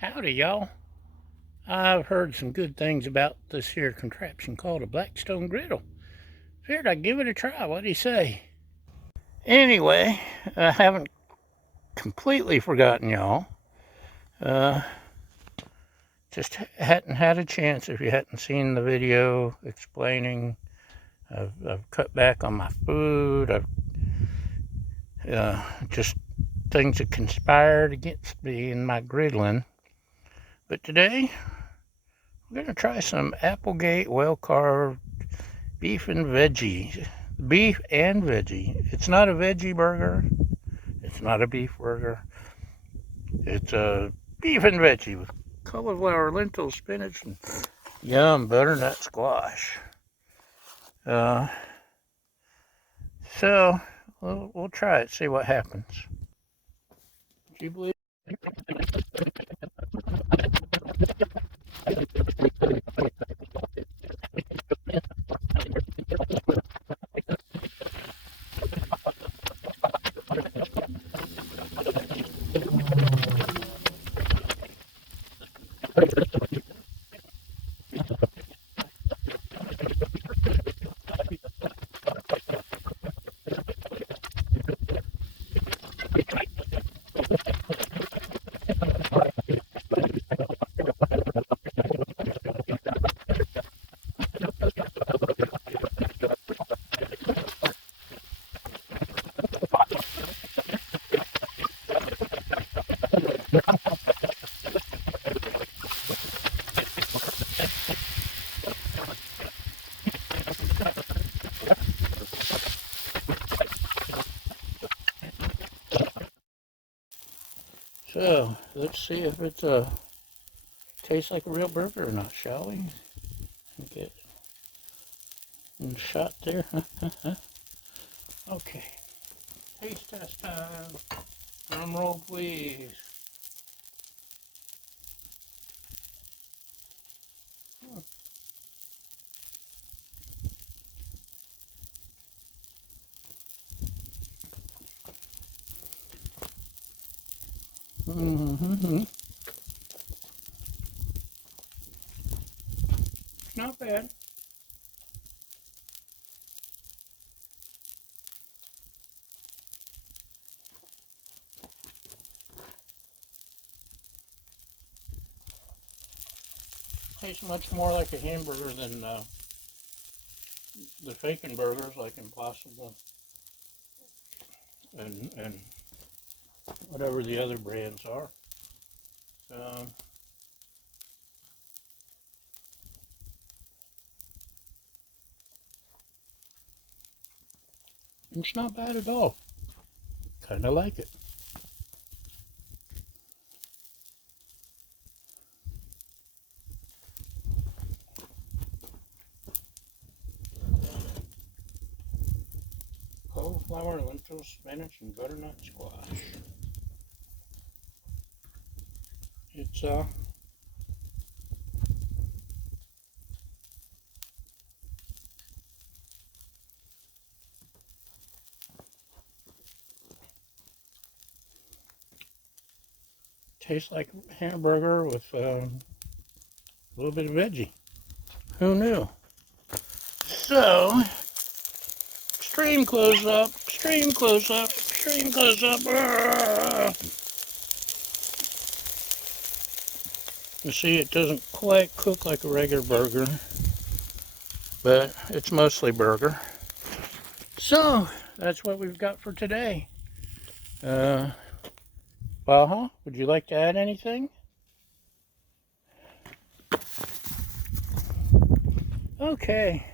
Howdy, y'all. I've heard some good things about this here contraption called a Blackstone Griddle. Figured I'd give it a try. What do you say? Anyway, I haven't completely forgotten y'all. Just hadn't had a chance. If you hadn't seen the video explaining, I've cut back on my food. I've just things that conspired against me in my griddling. But today, we're going to try some Applegate well-carved beef and veggies. Beef and veggie. It's not a veggie burger. It's not a beef burger. It's a beef and veggie with cauliflower, lentils, spinach, and butternut squash. So we'll try it, see what happens. Do you believe? So let's see if it tastes like a real burger or not, shall we? Get a shot there. Okay. Taste test time. Drum roll, please. Mm-hmm. Not bad. Tastes much more like a hamburger than the faking burgers like Impossible and whatever the other brands are. It's not bad at all. Kind of like it. Cauliflower, lentils, spinach, and butternut squash. It's tastes like a hamburger with a little bit of veggie. Who knew? So, extreme close up, extreme close up, extreme close up. You see, it doesn't quite cook like a regular burger, but it's mostly burger. So, that's what we've got for today. Baja, would you like to add anything? Okay.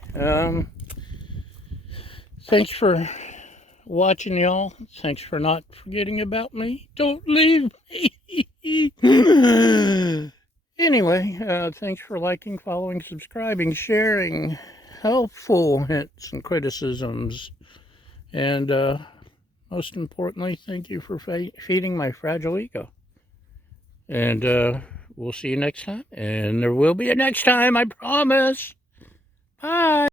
Thanks for watching, y'all. Thanks for not forgetting about me. Don't leave me. Anyway, thanks for liking, following, subscribing, sharing, helpful hints and criticisms. And most importantly, thank you for feeding my fragile ego. And we'll see you next time. And there will be a next time, I promise. Bye.